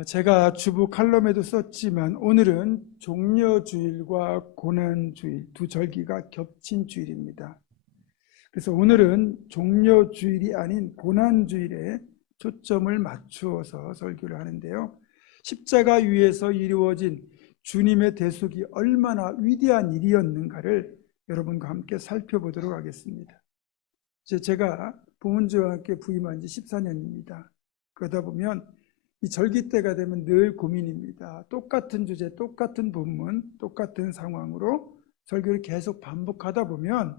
제가 주부 칼럼에도 썼지만 오늘은 종려주일과 고난주일 두 절기가 겹친 주일입니다. 그래서 오늘은 종려주일이 아닌 고난주일에 초점을 맞추어서 설교를 하는데요. 십자가 위에서 이루어진 주님의 대속이 얼마나 위대한 일이었는가를 여러분과 함께 살펴보도록 하겠습니다. 제가 보문제와 부임한 지 14년입니다. 그러다 보면 이 절기 때가 되면 늘 고민입니다. 똑같은 주제, 똑같은 본문, 똑같은 상황으로 설교를 계속 반복하다 보면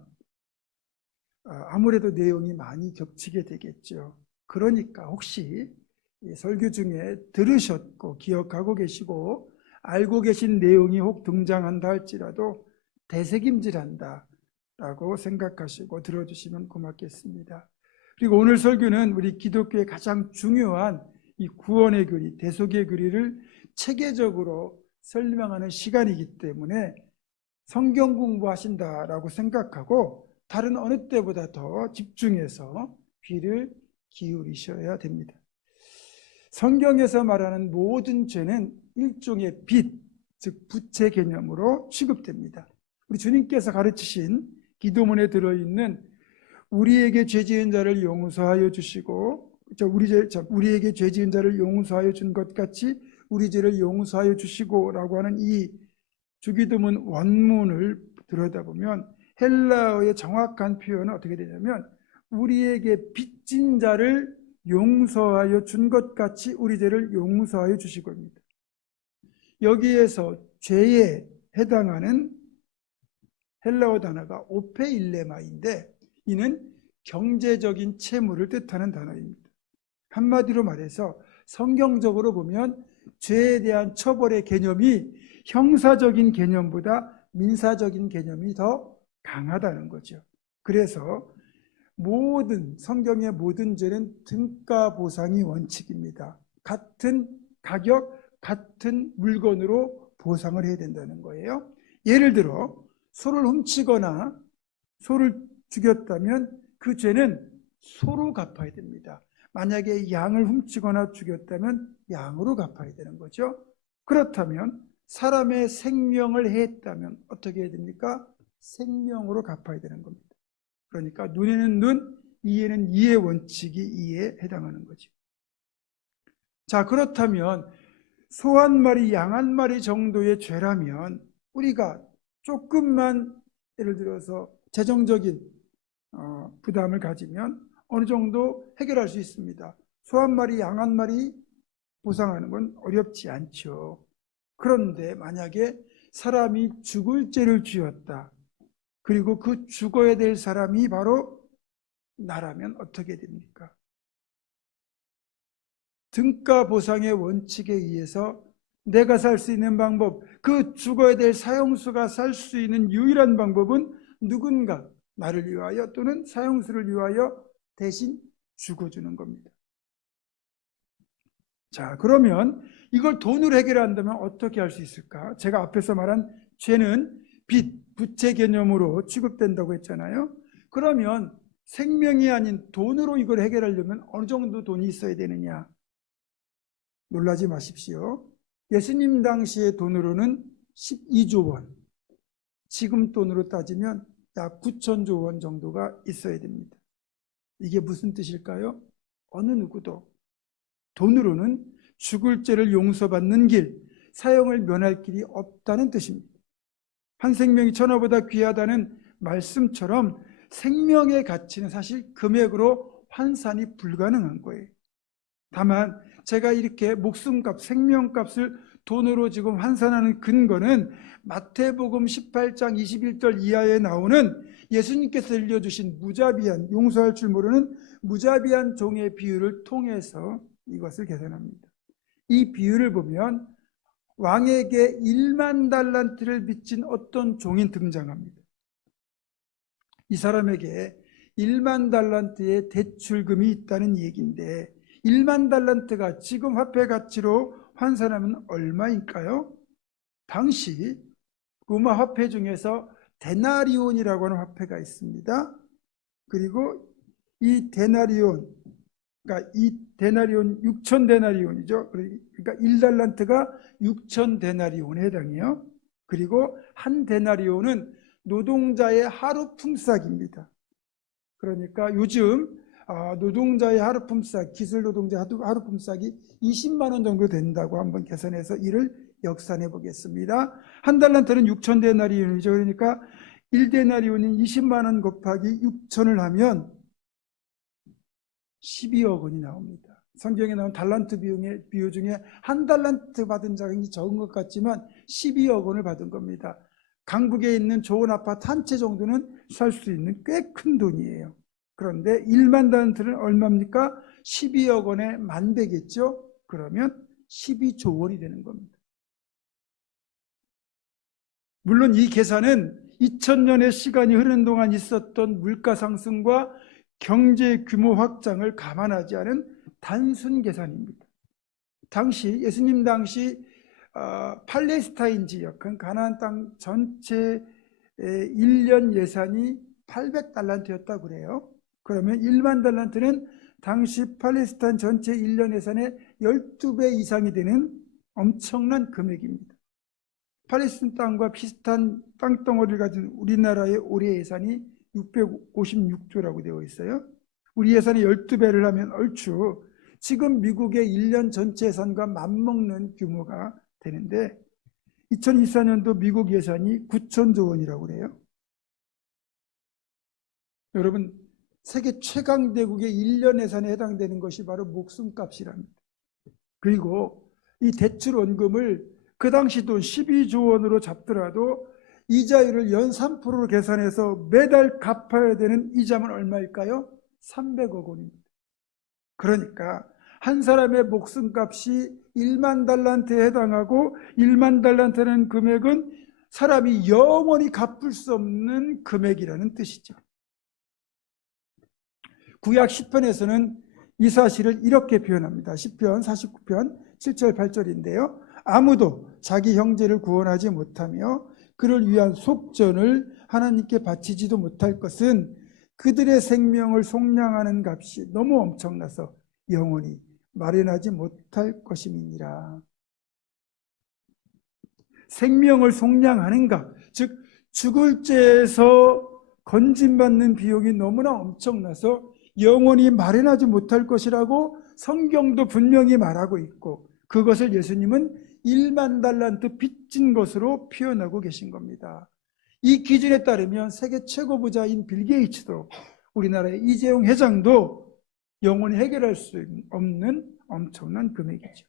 아무래도 내용이 많이 겹치게 되겠죠. 그러니까 혹시 이 설교 중에 들으셨고 기억하고 계시고 알고 계신 내용이 혹 등장한다 할지라도 되새김질한다 라고 생각하시고 들어주시면 고맙겠습니다. 그리고 오늘 설교는 우리 기독교의 가장 중요한 이 구원의 교리, 대속의 교리를 체계적으로 설명하는 시간이기 때문에 성경 공부하신다라고 생각하고 다른 어느 때보다 더 집중해서 귀를 기울이셔야 됩니다. 성경에서 말하는 모든 죄는 일종의 빚, 즉 부채 개념으로 취급됩니다. 우리 주님께서 가르치신 기도문에 들어있는 우리에게 죄 지은 자를 용서하여 주시고 우리에게 죄 지은 자를 용서하여 준 것 같이 우리 죄를 용서하여 주시고 라고 하는 이 주기도문 원문을 들여다보면 헬라어의 정확한 표현은 어떻게 되냐면 우리에게 빚진 자를 용서하여 준 것 같이 우리 죄를 용서하여 주시고입니다. 여기에서 죄에 해당하는 헬라어 단어가 오페일레마인데 이는 경제적인 채무를 뜻하는 단어입니다. 한마디로 말해서 성경적으로 보면 죄에 대한 처벌의 개념이 형사적인 개념보다 민사적인 개념이 더 강하다는 거죠. 그래서 성경의 모든 죄는 등가 보상이 원칙입니다. 같은 가격, 같은 물건으로 보상을 해야 된다는 거예요. 예를 들어 소를 훔치거나 소를 죽였다면 그 죄는 소로 갚아야 됩니다. 만약에 양을 훔치거나 죽였다면 양으로 갚아야 되는 거죠. 그렇다면 사람의 생명을 해했다면 어떻게 해야 됩니까? 생명으로 갚아야 되는 겁니다. 그러니까 눈에는 눈, 이에는 이의 원칙이 이에 해당하는 거죠. 자, 그렇다면 소 한 마리, 양 한 마리 정도의 죄라면 우리가 조금만 예를 들어서 재정적인 부담을 가지면 어느 정도 해결할 수 있습니다. 소 한 마리, 양 한 마리 보상하는 건 어렵지 않죠. 그런데 만약에 사람이 죽을 죄를 지었다. 그리고 그 죽어야 될 사람이 바로 나라면 어떻게 됩니까? 등가 보상의 원칙에 의해서 내가 살 수 있는 방법, 그 죽어야 될 사형수가 살 수 있는 유일한 방법은 누군가 나를 위하여 또는 사형수를 위하여 대신 죽어주는 겁니다. 자, 그러면 이걸 돈으로 해결한다면 어떻게 할 수 있을까? 제가 앞에서 말한 죄는 빚, 부채 개념으로 취급된다고 했잖아요. 그러면 생명이 아닌 돈으로 이걸 해결하려면 어느 정도 돈이 있어야 되느냐? 놀라지 마십시오. 예수님 당시의 돈으로는 12조 원, 지금 돈으로 따지면 약 9천조 원 정도가 있어야 됩니다. 이게 무슨 뜻일까요? 어느 누구도 돈으로는 죽을 죄를 용서받는 길, 사형을 면할 길이 없다는 뜻입니다. 한 생명이 천하보다 귀하다는 말씀처럼 생명의 가치는 사실 금액으로 환산이 불가능한 거예요. 다만 제가 이렇게 목숨값, 생명값을 돈으로 지금 환산하는 근거는 마태복음 18장 21절 이하에 나오는 예수님께서 들려주신 무자비한, 용서할 줄 모르는 무자비한 종의 비유를 통해서 이것을 계산합니다. 이 비유를 보면 왕에게 1만 달란트를 빚진 어떤 종이 등장합니다. 이 사람에게 1만 달란트의 대출금이 있다는 얘기인데 1만 달란트가 지금 화폐 가치로 환산하면 얼마일까요? 당시 로마 화폐 중에서 데나리온이라고 하는 화폐가 있습니다. 그리고 이 데나리온 그러니까 이 데나리온 6천 데나리온이죠. 그러니까 1달란트가 6천 데나리온에 해당해요. 그리고 한 데나리온은 노동자의 하루 품삯입니다. 그러니까 요즘 노동자의 하루 품삯, 기술 노동자 하루 품삯이 20만 원 정도 된다고 한번 계산해서 이를 역산해 보겠습니다. 한 달란트는 6천 데나리온이죠. 그러니까 1데나리온이 20만 원 곱하기 6천을 하면 12억 원이 나옵니다. 성경에 나온 달란트 비유 중에 한 달란트 받은 자가 적은 것 같지만 12억 원을 받은 겁니다. 강북에 있는 좋은 아파트 한 채 정도는 살 수 있는 꽤 큰 돈이에요. 그런데 1만 달란트는 얼마입니까? 12억 원에 만 되겠죠? 그러면 12조 원이 되는 겁니다. 물론 이 계산은 2000년의 시간이 흐르는 동안 있었던 물가 상승과 경제 규모 확장을 감안하지 않은 단순 계산입니다. 예수님 당시 팔레스타인 지역, 가나안 땅 전체의 1년 예산이 800달란트였다고 그래요. 그러면 1만 달란트는 당시 팔레스타인 전체 1년 예산의 12배 이상이 되는 엄청난 금액입니다. 팔레스타인 땅과 비슷한 땅덩어리를 가진 우리나라의 올해 예산이 656조라고 되어 있어요. 우리 예산의 12배를 하면 얼추 지금 미국의 1년 전체 예산과 맞먹는 규모가 되는데 2024년도 미국 예산이 9천조 원이라고 그래요. 여러분, 세계 최강대국의 1년 예산에 해당되는 것이 바로 목숨값이랍니다. 그리고 이 대출 원금을 그 당시 돈 12조 원으로 잡더라도 이자율을 연 3%로 계산해서 매달 갚아야 되는 이자는 얼마일까요? 300억 원입니다. 그러니까 한 사람의 목숨값이 1만 달란트에 해당하고 1만 달란트라는 금액은 사람이 영원히 갚을 수 없는 금액이라는 뜻이죠. 구약 시편에서는 이 사실을 이렇게 표현합니다. 시편 49편 7절 8절인데요. 아무도 자기 형제를 구원하지 못하며 그를 위한 속전을 하나님께 바치지도 못할 것은 그들의 생명을 속량하는 값이 너무 엄청나서 영원히 마련하지 못할 것임이니라. 생명을 속량하는 값, 즉 죽을 죄에서 건진받는 비용이 너무나 엄청나서 영원히 마련하지 못할 것이라고 성경도 분명히 말하고 있고 그것을 예수님은 1만 달란트 빚진 것으로 표현하고 계신 겁니다. 이 기준에 따르면 세계 최고 부자인 빌 게이츠도 우리나라의 이재용 회장도 영원히 해결할 수 없는 엄청난 금액이죠.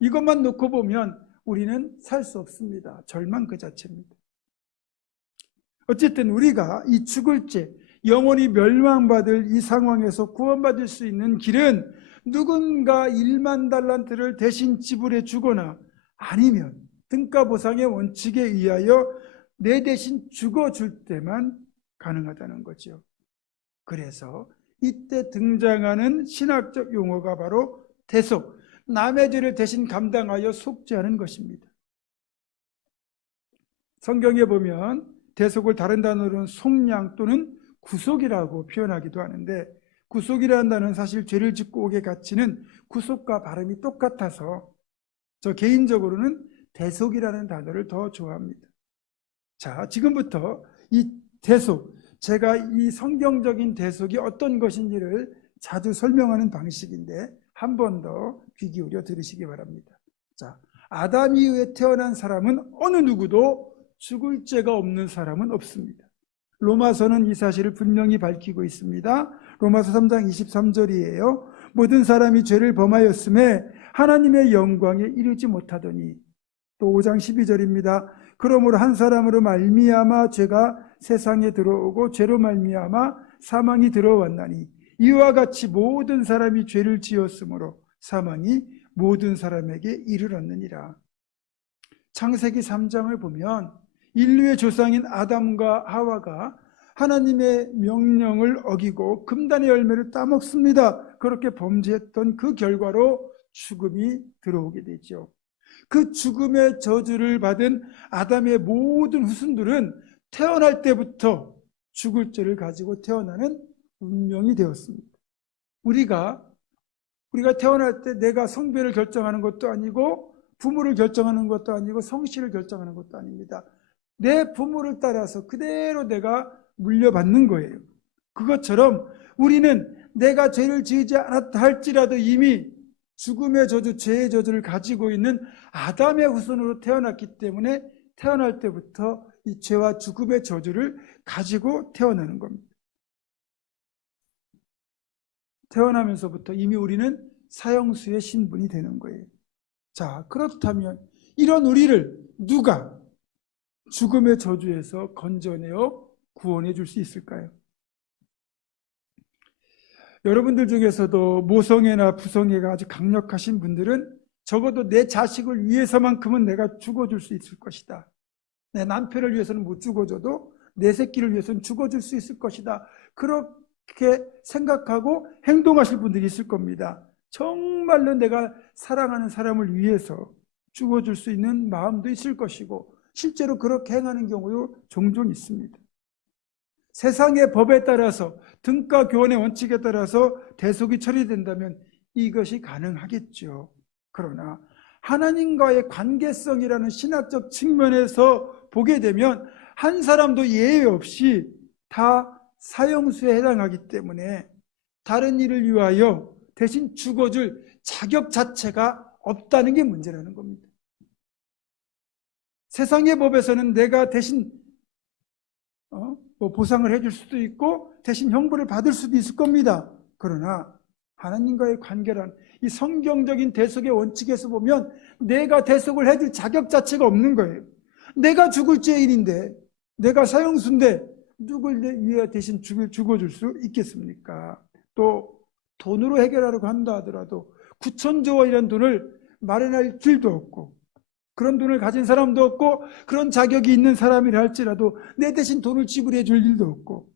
이것만 놓고 보면 우리는 살 수 없습니다. 절망 그 자체입니다. 어쨌든 우리가 이 죽을 죄, 영원히 멸망받을 이 상황에서 구원받을 수 있는 길은 누군가 1만 달란트를 대신 지불해 주거나 아니면 등가 보상의 원칙에 의하여 내 대신 죽어줄 때만 가능하다는 거죠. 그래서 이때 등장하는 신학적 용어가 바로 대속, 남의 죄를 대신 감당하여 속죄하는 것입니다. 성경에 보면 대속을 다른 단어로는 속량 또는 구속이라고 표현하기도 하는데 구속이라는 단어는 사실 죄를 짓고 오게 갇히는 구속과 발음이 똑같아서 저 개인적으로는 대속이라는 단어를 더 좋아합니다. 자, 지금부터 이 대속, 제가 이 성경적인 대속이 어떤 것인지를 자주 설명하는 방식인데 한 번 더 귀 기울여 들으시기 바랍니다. 자, 아담 이후에 태어난 사람은 어느 누구도 죽을 죄가 없는 사람은 없습니다. 로마서는 이 사실을 분명히 밝히고 있습니다. 로마서 3장 23절이에요. 모든 사람이 죄를 범하였음에 하나님의 영광에 이르지 못하더니 또 5장 12절입니다. 그러므로 한 사람으로 말미암아 죄가 세상에 들어오고 죄로 말미암아 사망이 들어왔나니 이와 같이 모든 사람이 죄를 지었으므로 사망이 모든 사람에게 이르렀느니라. 창세기 3장을 보면 인류의 조상인 아담과 하와가 하나님의 명령을 어기고 금단의 열매를 따먹습니다. 그렇게 범죄했던 그 결과로 죽음이 들어오게 되죠. 그 죽음의 저주를 받은 아담의 모든 후손들은 태어날 때부터 죽을 죄를 가지고 태어나는 운명이 되었습니다. 우리가 태어날 때 내가 성별을 결정하는 것도 아니고 부모를 결정하는 것도 아니고 성씨를 결정하는 것도 아닙니다. 내 부모를 따라서 그대로 내가 물려받는 거예요. 그것처럼 우리는 내가 죄를 지으지 않았다 할지라도 이미 죽음의 저주, 죄의 저주를 가지고 있는 아담의 후손으로 태어났기 때문에 태어날 때부터 이 죄와 죽음의 저주를 가지고 태어나는 겁니다. 태어나면서부터 이미 우리는 사형수의 신분이 되는 거예요. 자, 그렇다면 이런 우리를 누가 죽음의 저주에서 건져내어 구원해 줄 수 있을까요? 여러분들 중에서도 모성애나 부성애가 아주 강력하신 분들은 적어도 내 자식을 위해서만큼은 내가 죽어줄 수 있을 것이다. 내 남편을 위해서는 못 죽어줘도 내 새끼를 위해서는 죽어줄 수 있을 것이다. 그렇게 생각하고 행동하실 분들이 있을 겁니다. 정말로 내가 사랑하는 사람을 위해서 죽어줄 수 있는 마음도 있을 것이고 실제로 그렇게 행하는 경우도 종종 있습니다. 세상의 법에 따라서 등가 교원의 원칙에 따라서 대속이 처리된다면 이것이 가능하겠죠. 그러나 하나님과의 관계성이라는 신학적 측면에서 보게 되면 한 사람도 예외 없이 다 사형수에 해당하기 때문에 다른 일을 위하여 대신 죽어줄 자격 자체가 없다는 게 문제라는 겁니다. 세상의 법에서는 내가 대신 보상을 해줄 수도 있고 대신 형벌을 받을 수도 있을 겁니다. 그러나 하나님과의 관계란 이 성경적인 대속의 원칙에서 보면 내가 대속을 해줄 자격 자체가 없는 거예요. 내가 죽을 죄인인데 내가 사형수인데 누굴 위해 대신 죽어줄 수 있겠습니까? 또 돈으로 해결하려고 한다 하더라도 9천조 원이라는 돈을 마련할 길도 없고 그런 돈을 가진 사람도 없고 그런 자격이 있는 사람이라 할지라도 내 대신 돈을 지불해 줄 일도 없고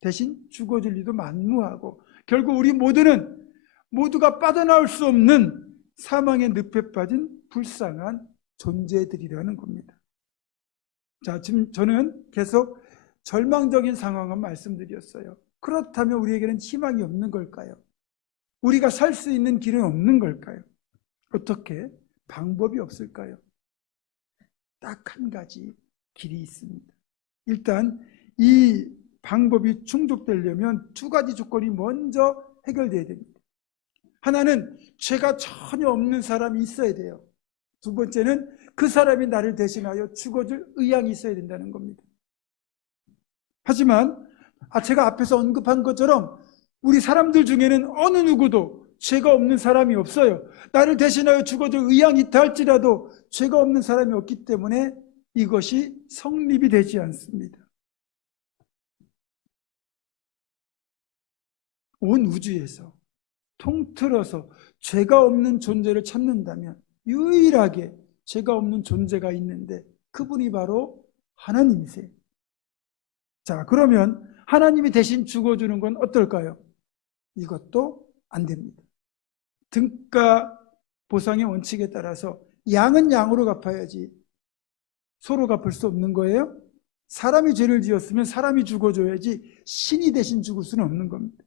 대신 죽어줄 일도 만무하고 결국 우리 모두가 빠져나올 수 없는 사망의 늪에 빠진 불쌍한 존재들이라는 겁니다. 자, 지금 저는 계속 절망적인 상황은 말씀드렸어요. 그렇다면 우리에게는 희망이 없는 걸까요? 우리가 살 수 있는 길은 없는 걸까요? 어떻게? 방법이 없을까요? 딱 한 가지 길이 있습니다. 일단 이 방법이 충족되려면 두 가지 조건이 먼저 해결돼야 됩니다. 하나는 죄가 전혀 없는 사람이 있어야 돼요. 두 번째는 그 사람이 나를 대신하여 죽어줄 의향이 있어야 된다는 겁니다. 하지만 제가 앞에서 언급한 것처럼 우리 사람들 중에는 어느 누구도 죄가 없는 사람이 없어요. 나를 대신하여 죽어줄 의향이 있다 할지라도 죄가 없는 사람이 없기 때문에 이것이 성립이 되지 않습니다. 온 우주에서 통틀어서 죄가 없는 존재를 찾는다면 유일하게 죄가 없는 존재가 있는데 그분이 바로 하나님이세요. 자, 그러면 하나님이 대신 죽어주는 건 어떨까요? 이것도 안 됩니다. 등가 보상의 원칙에 따라서 양은 양으로 갚아야지 서로 갚을 수 없는 거예요. 사람이 죄를 지었으면 사람이 죽어줘야지 신이 대신 죽을 수는 없는 겁니다.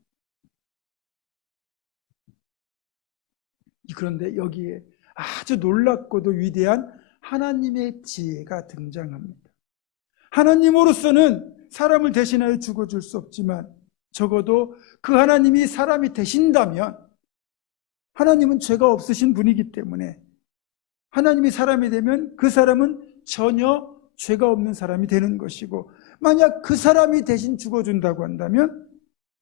그런데 여기에 아주 놀랍고도 위대한 하나님의 지혜가 등장합니다. 하나님으로서는 사람을 대신하여 죽어줄 수 없지만 적어도 그 하나님이 사람이 되신다면 하나님은 죄가 없으신 분이기 때문에 하나님이 사람이 되면 그 사람은 전혀 죄가 없는 사람이 되는 것이고 만약 그 사람이 대신 죽어준다고 한다면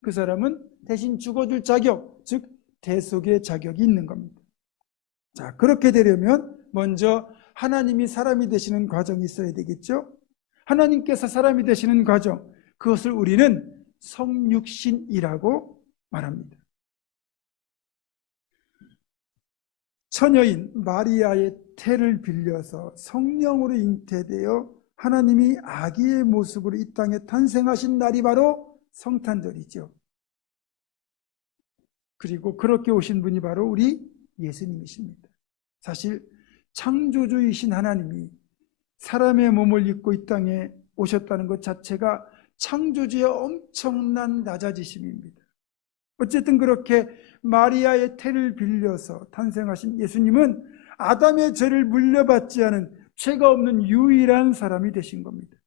그 사람은 대신 죽어줄 자격, 즉 대속의 자격이 있는 겁니다. 자, 그렇게 되려면 먼저 하나님이 사람이 되시는 과정이 있어야 되겠죠. 하나님께서 사람이 되시는 과정, 그것을 우리는 성육신이라고 말합니다. 처녀인 마리아의 태를 빌려서 성령으로 잉태되어 하나님이 아기의 모습으로 이 땅에 탄생하신 날이 바로 성탄절이죠. 그리고 그렇게 오신 분이 바로 우리 예수님이십니다. 사실 창조주이신 하나님이 사람의 몸을 입고 이 땅에 오셨다는 것 자체가 창조주의 엄청난 낮아지심입니다. 어쨌든 그렇게 마리아의 태를 빌려서 탄생하신 예수님은 아담의 죄를 물려받지 않은 죄가 없는 유일한 사람이 되신 겁니다.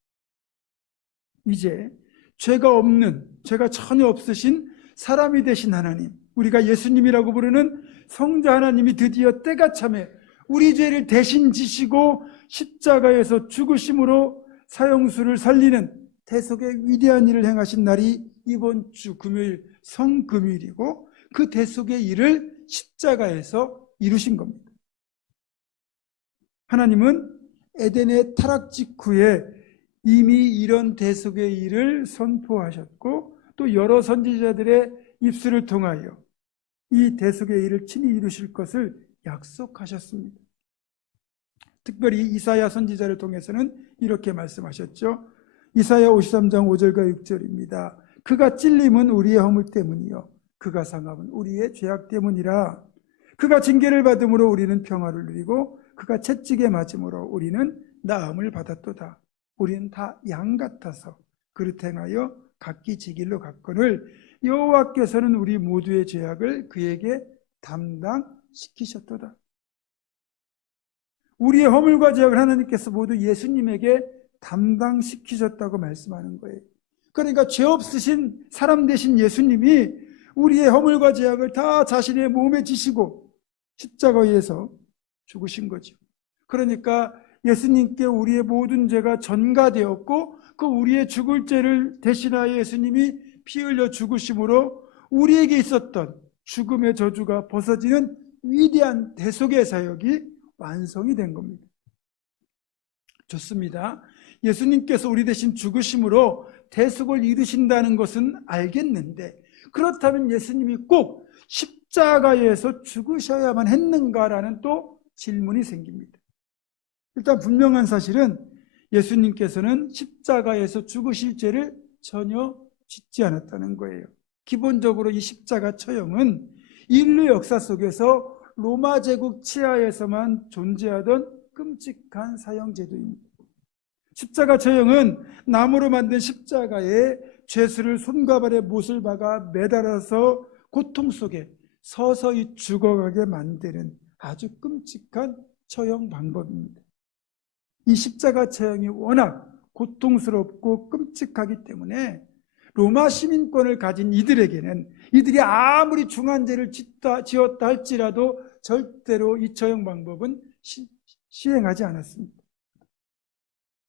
이제 죄가 전혀 없으신 사람이 되신 하나님, 우리가 예수님이라고 부르는 성자 하나님이 드디어 때가 참에 우리 죄를 대신 지시고 십자가에서 죽으심으로 사형수를 살리는 대속의 위대한 일을 행하신 날이 이번 주 금요일 성금요일이고, 그 대속의 일을 십자가에서 이루신 겁니다. 하나님은 에덴의 타락 직후에 이미 이런 대속의 일을 선포하셨고, 또 여러 선지자들의 입술을 통하여 이 대속의 일을 친히 이루실 것을 약속하셨습니다. 특별히 이사야 선지자를 통해서는 이렇게 말씀하셨죠. 이사야 53장 5절과 6절입니다. 그가 찔림은 우리의 허물 때문이요 그가 상함은 우리의 죄악 때문이라. 그가 징계를 받음으로 우리는 평화를 누리고 그가 채찍에 맞음으로 우리는 나음을 받았도다. 우리는 다 양 같아서 그릇 행하여 각기 지 길로 갔거늘 여호와께서는 우리 모두의 죄악을 그에게 담당시키셨도다. 우리의 허물과 죄악을 하나님께서 모두 예수님에게 담당시키셨다고 말씀하는 거예요. 그러니까 죄 없으신 사람 되신 예수님이 우리의 허물과 죄악을 다 자신의 몸에 지시고 십자가에서 죽으신 거죠. 그러니까 예수님께 우리의 모든 죄가 전가되었고, 그 우리의 죽을 죄를 대신하여 예수님이 피 흘려 죽으심으로 우리에게 있었던 죽음의 저주가 벗어지는 위대한 대속의 사역이 완성이 된 겁니다. 좋습니다. 예수님께서 우리 대신 죽으심으로 대속을 이루신다는 것은 알겠는데, 그렇다면 예수님이 꼭 십자가에서 죽으셔야만 했는가라는 또 질문이 생깁니다. 일단 분명한 사실은 예수님께서는 십자가에서 죽으실 죄를 전혀 짓지 않았다는 거예요. 기본적으로 이 십자가 처형은 인류 역사 속에서 로마 제국 치하에서만 존재하던 끔찍한 사형제도입니다. 십자가 처형은 나무로 만든 십자가에 죄수를 손과 발에 못을 박아 매달아서 고통 속에 서서히 죽어가게 만드는 아주 끔찍한 처형 방법입니다. 이 십자가 처형이 워낙 고통스럽고 끔찍하기 때문에 로마 시민권을 가진 이들에게는, 이들이 아무리 중한 죄를 지었다 할지라도 절대로 이 처형 방법은 시행하지 않았습니다.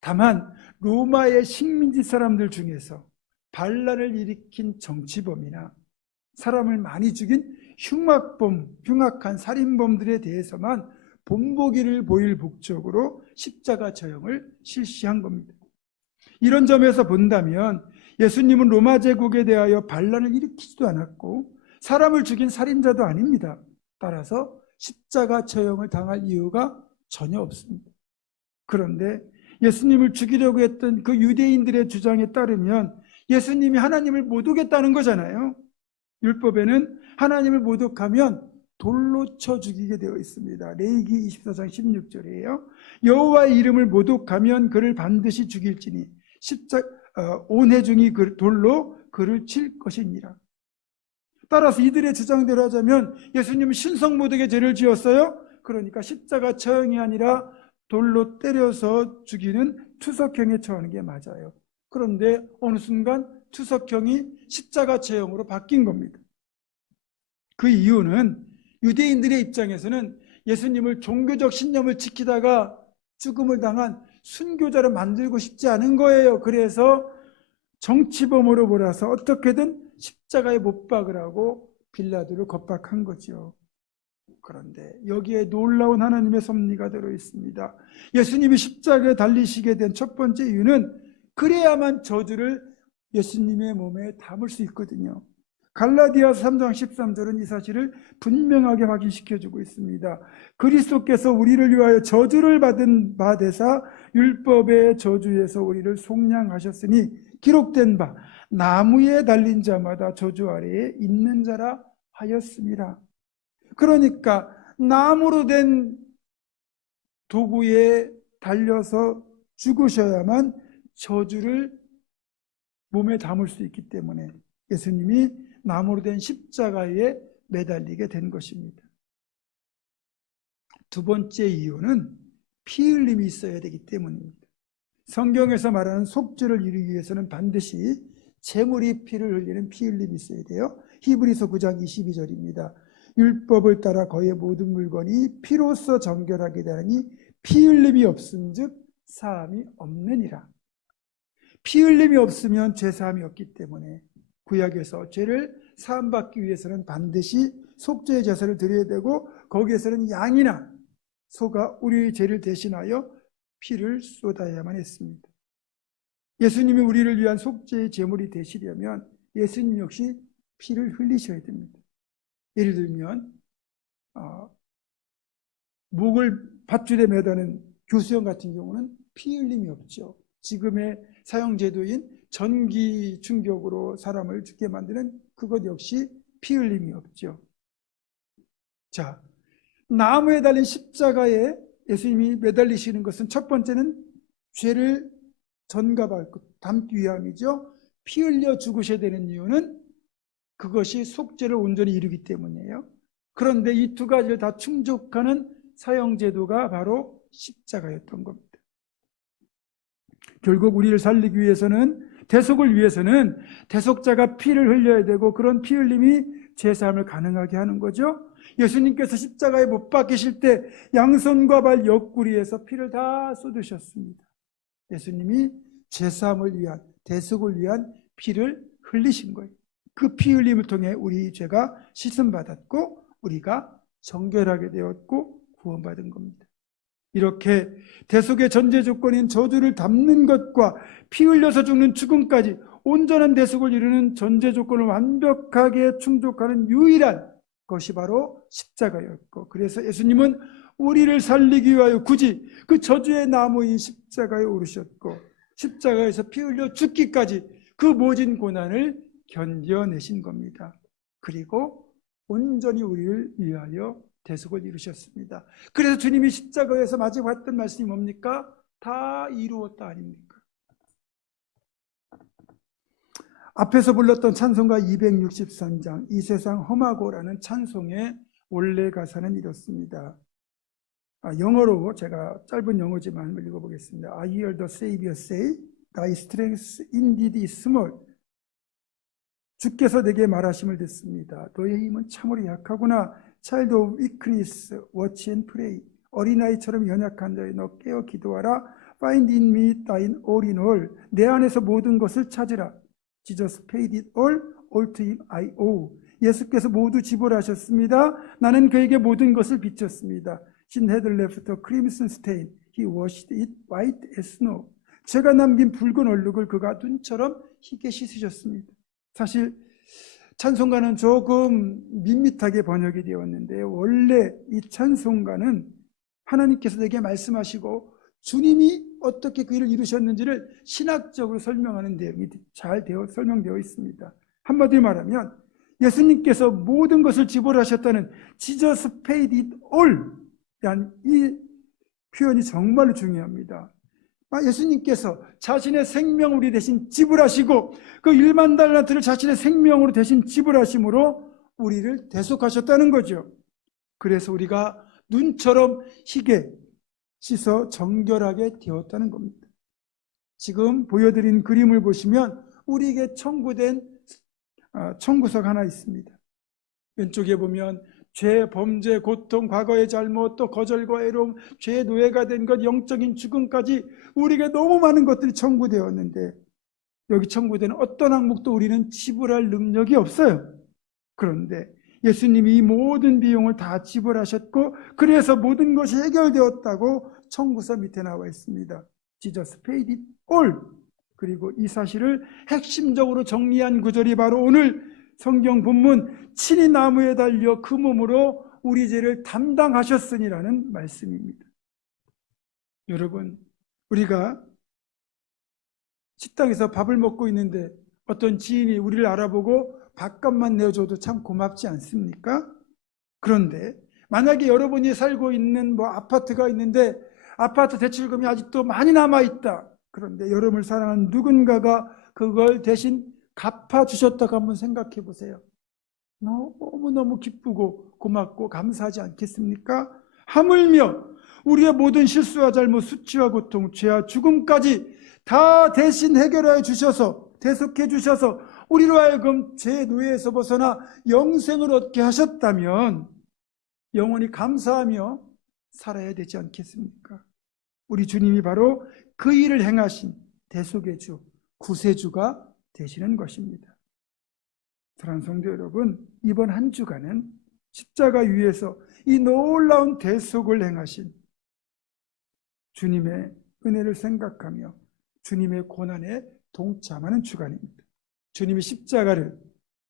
다만 로마의 식민지 사람들 중에서 반란을 일으킨 정치범이나 사람을 많이 죽인 흉악한 살인범들에 대해서만 본보기를 보일 목적으로 십자가 처형을 실시한 겁니다. 이런 점에서 본다면 예수님은 로마 제국에 대하여 반란을 일으키지도 않았고 사람을 죽인 살인자도 아닙니다. 따라서 십자가 처형을 당할 이유가 전혀 없습니다. 그런데 예수님을 죽이려고 했던 그 유대인들의 주장에 따르면 예수님이 하나님을 모독했다는 거잖아요. 율법에는 하나님을 모독하면 돌로 쳐 죽이게 되어 있습니다. 레위기 24장 16절이에요. 여호와의 이름을 모독하면 그를 반드시 죽일지니 온 회중이 돌로 그를 칠 것이니라. 따라서 이들의 주장대로 하자면 예수님은 신성모독의 죄를 지었어요. 그러니까 십자가 처형이 아니라 돌로 때려서 죽이는 투석형에 처하는 게 맞아요. 그런데 어느 순간 투석형이 십자가 처형으로 바뀐 겁니다. 그 이유는 유대인들의 입장에서는 예수님을 종교적 신념을 지키다가 죽음을 당한 순교자로 만들고 싶지 않은 거예요. 그래서 정치범으로 몰아서 어떻게든 십자가에 못 박으라고 빌라도를 겁박한 거죠. 그런데 여기에 놀라운 하나님의 섭리가 들어 있습니다. 예수님이 십자가에 달리시게 된 첫 번째 이유는 그래야만 저주를 예수님의 몸에 담을 수 있거든요. 갈라디아서 3장 13절은 이 사실을 분명하게 확인시켜주고 있습니다. 그리스도께서 우리를 위하여 저주를 받은 바 되사 율법의 저주에서 우리를 속량하셨으니 기록된 바 나무에 달린 자마다 저주 아래에 있는 자라 하였습니다. 그러니까 나무로 된 도구에 달려서 죽으셔야만 저주를 몸에 담을 수 있기 때문에 예수님이 나무로 된 십자가에 매달리게 된 것입니다. 두 번째 이유는 피 흘림이 있어야 되기 때문입니다. 성경에서 말하는 속죄를 이루기 위해서는 반드시 제물이 피를 흘리는 피 흘림이 있어야 돼요. 히브리서 9장 22절입니다. 율법을 따라 거의 모든 물건이 피로써 정결하게 되니 피 흘림이 없은즉 사함이 없느니라. 피 흘림이 없으면 죄 사함이 없기 때문에 구약에서 죄를 사함받기 위해서는 반드시 속죄의 제사를 드려야 되고, 거기에서는 양이나 소가 우리의 죄를 대신하여 피를 쏟아야만 했습니다. 예수님이 우리를 위한 속죄의 제물이 되시려면 예수님 역시 피를 흘리셔야 됩니다. 예를 들면 목을 밧줄에 매다는 교수형 같은 경우는 피 흘림이 없죠. 지금의 사형제도인 전기 충격으로 사람을 죽게 만드는 그것 역시 피 흘림이 없죠. 자, 나무에 달린 십자가에 예수님이 매달리시는 것은 첫 번째는 죄를 전가받고 담기 위함이죠. 피 흘려 죽으셔야 되는 이유는 그것이 속죄를 온전히 이루기 때문이에요. 그런데 이 두 가지를 다 충족하는 사형제도가 바로 십자가였던 겁니다. 결국 우리를 살리기 위해서는, 대속을 위해서는 대속자가 피를 흘려야 되고, 그런 피 흘림이 제사함을 가능하게 하는 거죠. 예수님께서 십자가에 못 박히실 때 양손과 발 옆구리에서 피를 다 쏟으셨습니다. 예수님이 제사함을 위한, 대속을 위한 피를 흘리신 거예요. 그 피 흘림을 통해 우리 죄가 씻음받았고 우리가 정결하게 되었고 구원받은 겁니다. 이렇게 대속의 전제 조건인 저주를 담는 것과 피 흘려서 죽는 죽음까지 온전한 대속을 이루는 전제 조건을 완벽하게 충족하는 유일한 것이 바로 십자가였고, 그래서 예수님은 우리를 살리기 위하여 굳이 그 저주의 나무인 십자가에 오르셨고, 십자가에서 피 흘려 죽기까지 그 모진 고난을 견뎌내신 겁니다. 그리고 온전히 우리를 위하여 대속을 이루셨습니다. 그래서 주님이 십자가에서 마지막 했던 말씀이 뭡니까? 다 이루었다 아닙니까? 앞에서 불렀던 찬송가 263장 이 세상 험하고라는 찬송의 원래 가사는 이렇습니다. 영어로, 제가 짧은 영어지만 읽어보겠습니다. I hear the Savior say, Thy strength indeed is small. 주께서 내게 말하심을 듣습니다. 너의 힘은 참으로 약하구나. Child of weakness, watch and pray. 어린아이처럼 연약한 자여 너 깨어 기도하라. Find in me thine all in all. 내 안에서 모든 것을 찾으라. Jesus paid it all to him I owe. 예수께서 모두 지불하셨습니다. 나는 그에게 모든 것을 비쳤습니다. Sin had left a crimson stain. He washed it white as snow. 제가 남긴 붉은 얼룩을 그가 눈처럼 희게 씻으셨습니다. 사실 찬송가는 조금 밋밋하게 번역이 되었는데, 원래 이 찬송가는 하나님께서 내게 말씀하시고 주님이 어떻게 그 일을 이루셨는지를 신학적으로 설명하는 내용이 잘 설명되어 있습니다. 한마디로 말하면 예수님께서 모든 것을 지불하셨다는 Jesus paid it all 라는 이 표현이 정말로 중요합니다. 예수님께서 자신의 생명을 우리 대신 지불하시고 그 1만 달란트를 자신의 생명으로 대신 지불하심으로 우리를 대속하셨다는 거죠. 그래서 우리가 눈처럼 희게 씻어 정결하게 되었다는 겁니다. 지금 보여드린 그림을 보시면 우리에게 청구된 청구서가 하나 있습니다. 왼쪽에 보면 죄, 범죄, 고통, 과거의 잘못, 또 거절과 애로움, 죄의 노예가 된 것, 영적인 죽음까지 우리에게 너무 많은 것들이 청구되었는데, 여기 청구된 어떤 항목도 우리는 지불할 능력이 없어요. 그런데 예수님이 이 모든 비용을 다 지불하셨고, 그래서 모든 것이 해결되었다고 청구서 밑에 나와 있습니다. Jesus paid it all. 그리고 이 사실을 핵심적으로 정리한 구절이 바로 오늘 성경 본문 친히 나무에 달려 그 몸으로 우리 죄를 담당하셨으니라는 말씀입니다. 여러분, 우리가 식당에서 밥을 먹고 있는데 어떤 지인이 우리를 알아보고 밥값만 내어줘도 참 고맙지 않습니까? 그런데 만약에 여러분이 살고 있는 아파트가 있는데 아파트 대출금이 아직도 많이 남아있다. 그런데 여러분을 사랑하는 누군가가 그걸 대신 갚아주셨다고 한번 생각해 보세요. 너무너무 기쁘고 고맙고 감사하지 않겠습니까? 하물며 우리의 모든 실수와 잘못, 수치와 고통, 죄와 죽음까지 다 대신 해결해 주셔서, 대속해 주셔서 우리로 하여금 죄의 노예에서 벗어나 영생을 얻게 하셨다면 영원히 감사하며 살아야 되지 않겠습니까? 우리 주님이 바로 그 일을 행하신 대속의 주, 구세주가 되시는 것입니다. 사랑하는 성도 여러분, 이번 한 주간은 십자가 위에서 이 놀라운 대속을 행하신 주님의 은혜를 생각하며 주님의 고난에 동참하는 주간입니다. 주님이 십자가를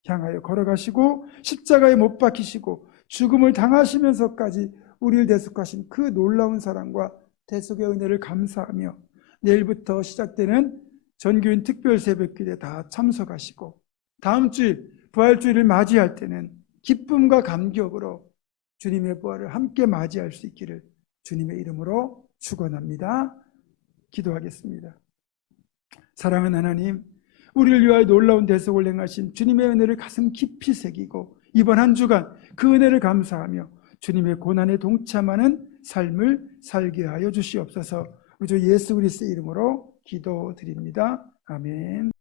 향하여 걸어가시고 십자가에 못 박히시고 죽음을 당하시면서까지 우리를 대속하신 그 놀라운 사랑과 대속의 은혜를 감사하며 내일부터 시작되는 전교인 특별 새벽기도에 다 참석하시고 다음 주일 부활주일을 맞이할 때는 기쁨과 감격으로 주님의 부활을 함께 맞이할 수 있기를 주님의 이름으로 축원합니다. 기도하겠습니다. 사랑하는 하나님, 우리를 위하여 놀라운 대속을 행하신 주님의 은혜를 가슴 깊이 새기고 이번 한 주간 그 은혜를 감사하며 주님의 고난에 동참하는 삶을 살게 하여 주시옵소서. 우리 주 예수 그리스도의 이름으로 기도드립니다. 아멘.